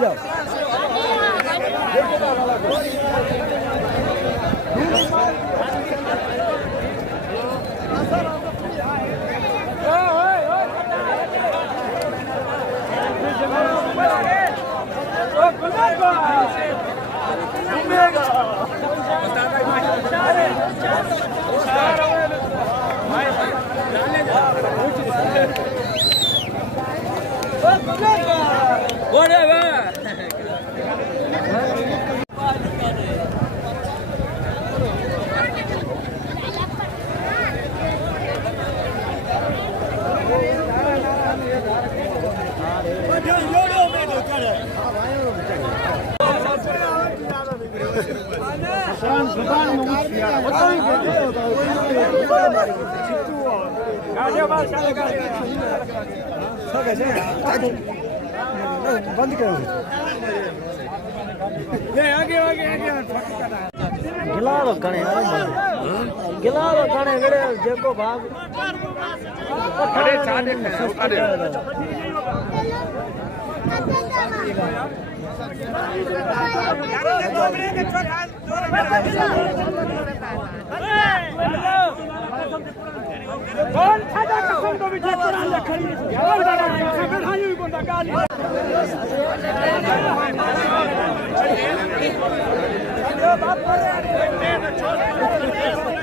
जाओ बंद करो गिलारो कणे गिलारो कणे गड़े जेको भाग अरे चादे अरे कौन खादा कसम तो भी चेक करा खड़ी और दादा खबर हाई हुई कोंदा गाली बात कर रहे हैं